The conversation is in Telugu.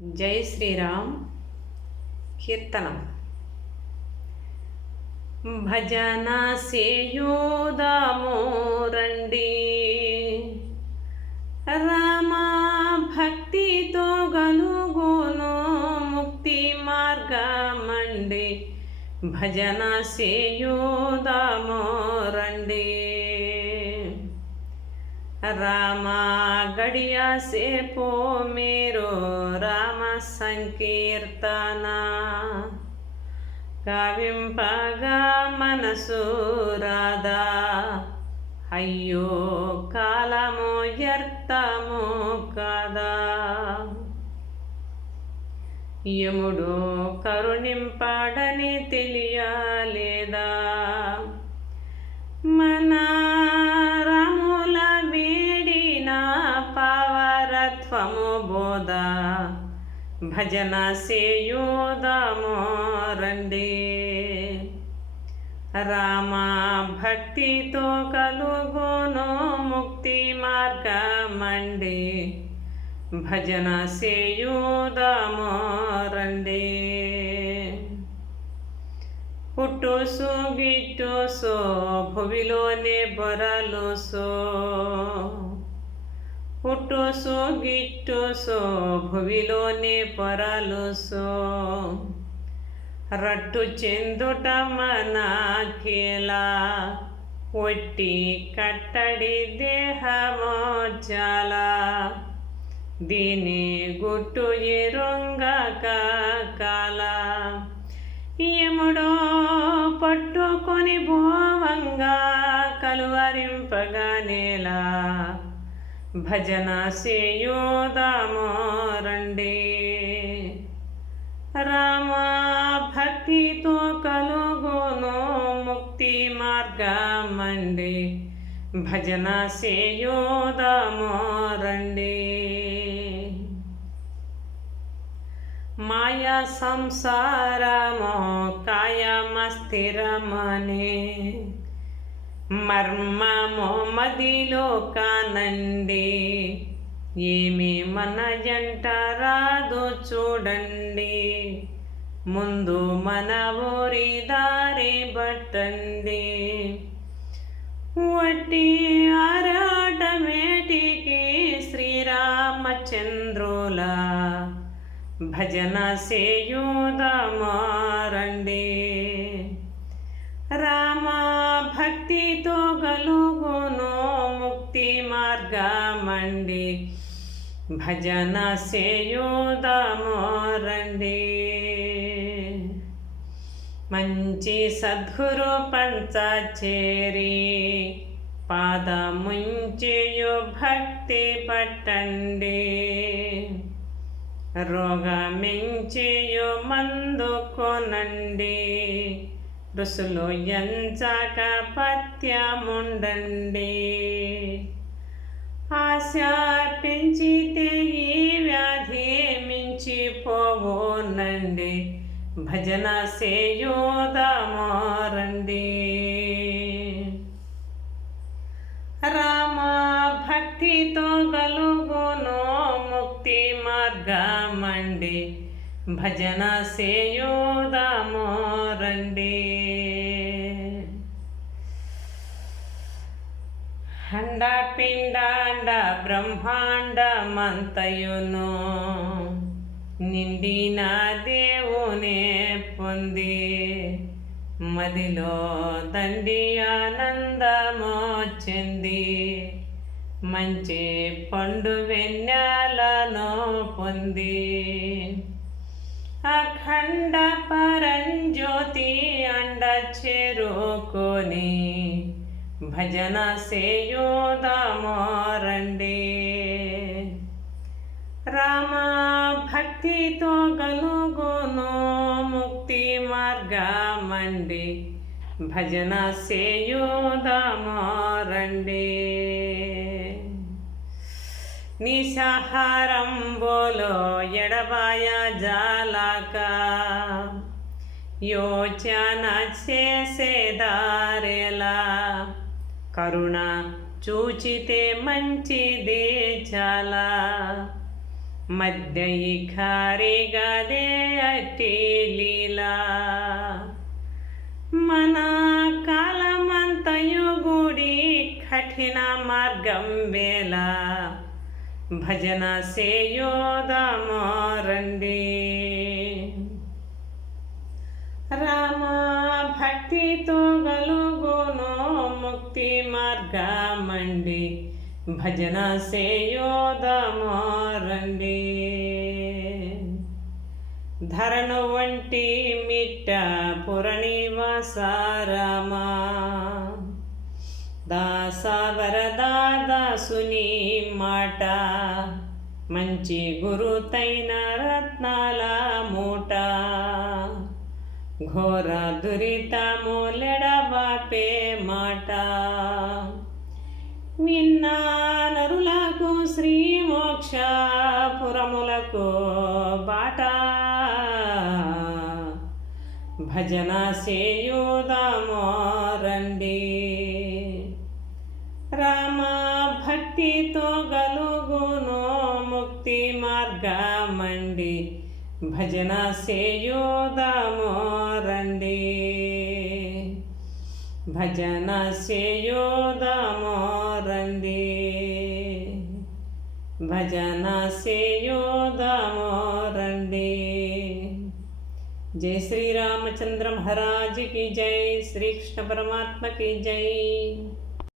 జై శ్రీరామ్ కీర్తనం. భజన సేయోదామో రండి, రామ భక్తితో గలుగును ముక్తి మార్గమండి. భజన సేయోదామో రండి, రామ గడియ సేపో మీరు రామ సంకీర్తన గావింపగా మనసు రాదా. అయ్యో కాలము వ్యర్థము కదా, యముడు కరుణింపడని తెలియలేదా. మన రాముల వేడిన పావరత్వము బోధ, భజన సేయోదామో రండి, రామ భక్తితో కలుగును ముక్తి మార్గమండి. భజన సేయోదామో రండి. పుట్టుసు గిట్టుసో భువిలోనే బొరలుసో, పుట్టుసు గిట్టుసో భువిలోనే పొరలుసో. రట్టు చెందుట మన కేలా, ఒట్టి కట్టడి దేహమో చాలా. దీని గుట్టు ఎరుంగక కాల, యముడో పట్టుకొని భోవంగా కలువరింపగా నేలా. భజన సేయోదామో రండి, రామ భక్తితో కలుగును ముక్తి మార్గమండి. భజన సేయోదామో రండి. మాయా సంసారమో కాయమస్థిరమనే మర్మమో మదిలో కానండి. ఏమి మన జంట రాదో చూడండి, ముందు మన ఊరి దారి బట్టండి. వట్టి ఆరాటమేటికి శ్రీరామచంద్రుల, భజన సేయోదామో రండి, రామ భక్తితో గలుగును ముక్తి మార్గమండి. భజన సేయోదామో రండి. మంచి సద్గురు పంచచేరి పాదముంచియు భక్తి పట్టండి. రోగమించియు మందు కొనండి, రుసులు ఎంచక పత్యముండండి. ఆశ పెంచితే ఈ వ్యాధి మించిపోవునండి. భజన సేయోదామో రండి, రామ భక్తితో గలుగును ముక్తి మార్గమండి. భజన సేయోదామో రండి. అండ పిండాండ బ్రహ్మాండమంతయును నిండిన దేవునే పొంది, మదిలో దండి ఆనందమో చెంది. మంచి పండు వెన్నెలను పొంది, అఖండ పరంజ్యోతి అండ చేరుకొని. భజన సేయోదామో రండి, రామ భక్తితో గలుగును ముక్తి మార్గమండి. భజన సేయోదామో రండి. నిశాహారంబోలో ఎడబాయ జాలక, యోచన చేసేదారేలా. కరుణ చూచితే మంచిదే చాలా, మధ్య ఈ ఖారీగాదే అట్టి లీలా మన కాలమంతయు గూడి కఠిన మార్గం వేళ భజన సేయోదమో రండి. రామ భక్తితో గలుగును ముక్తి మార్గమండి, భజన సేయోదమో రండి. ధరణు వంటి మిట్ట పురనివాస రామ, దాసవరదాసుని మాట మంచి గురుతైన రత్నాల మూట, ఘోర దురితములెడబాపే మాట, నిన్న నరులకు శ్రీ మోక్ష పురములకు బాట, భజన సేయుదమో రండి. రామ భక్తితో గలుగును ముక్తి మార్గమండి, భజన సేయుదమో రండి. భజన సేయుదమో రండి, భజన సేయుదమో రండి. जय श्री रामचंद्र महाराज की जय, श्री कृष्ण परमात्मा की जय.